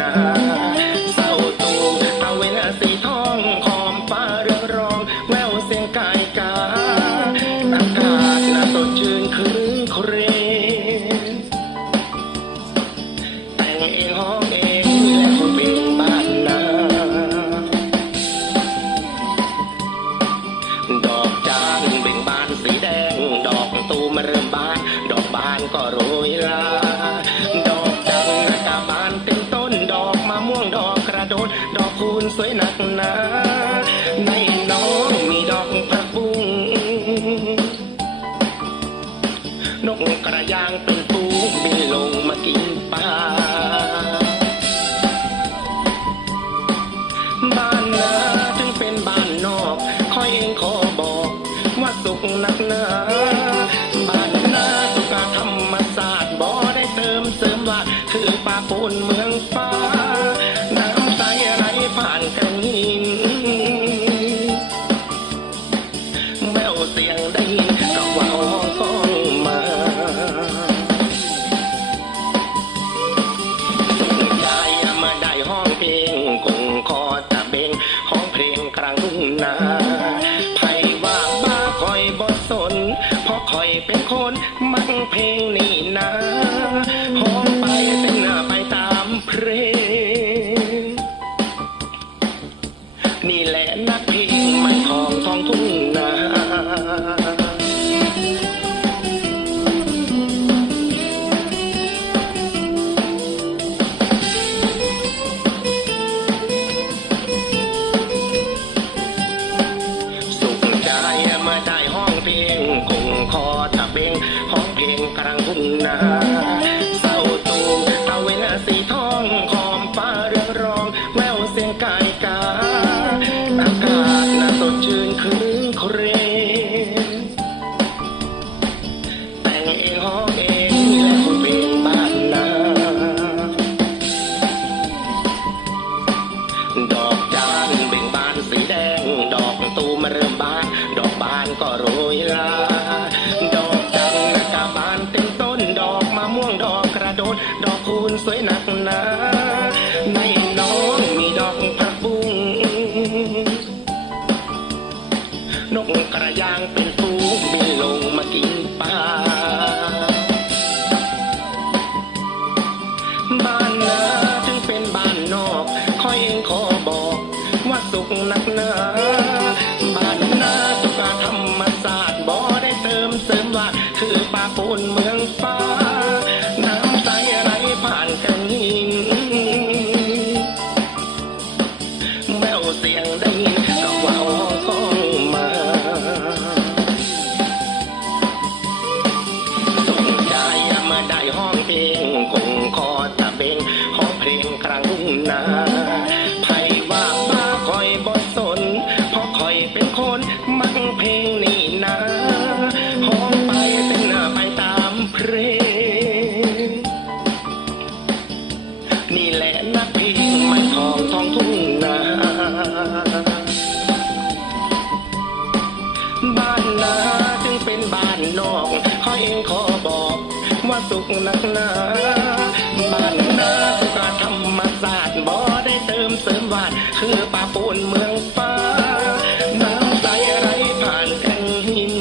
นาเศร้าตูตะเวนสีทองขอมฟ้าเรืองรอง แววเสียงกายกาอากาศน่าสดชื่นครึ้นเครงแต่งเองห้องเองและคงเป็นบ้านนาดอกจานเบ่งบานสีแดง ดอกตูมเริ่มบาน ดอกบานก็โร คูณสวยหนักหนาในน้องมีดอกผักบุ้งนกกระยางเป็นฟูบินลงมากินปลาบ้านนาถึงเป็นบ้านนอกคอยเองขอบอก ว่าสุขนักหนาบ้านนาสุขธรรมศาสตร์บ่ได้เติมเสริมว่า คือป่าปูนเมือง เพลงนี่นาหองไปเต้นหน้าไปตามเพลง นี่แหละนักเพลงมันทองทองทุ่งนาสุขใจมื่อได้ห้องเพลงคงคอาเศร้าตูตะเวลาสีทองหอมฟ้าเรืองรองแววเสียงกายกาอากาศน่าสดชื่นคลื้นเครงแต่งเองหองเอง ดอกคูณสวยหนักหนาในน้องมีดอกผักบุ้งนกกระยางเป็นฟูงบินลงมากินปลาบ้านนาถึงเป็นบ้านนอกคอยเองขอบอก ว่าสุขนักหนาบ้านนาสุขธรรมศาสตร์บ่ได้เติมเสริมว่า คือป่าปูนเมือง เสียงได้ยินก็ว่าวก้องมาสนใจมาได้ห้องเพลงคงคอตะเบงห้อเพลงกลางทุ่งนาไผว่าบ้าคอยบดสนเพราะคอยเป็นคนมักเพลงนี่นาห้องไปเต้นหน้าไปตามเพลงนี่แหละนัก เองขอบอกว่าสุขนักหนาบ้านนาสุรธรรมศาสตร์บ่ได้เติมเสริมวาดคือป่าปูนเมืองฟ้าน้ำใสไรผ่านแผ่นหิน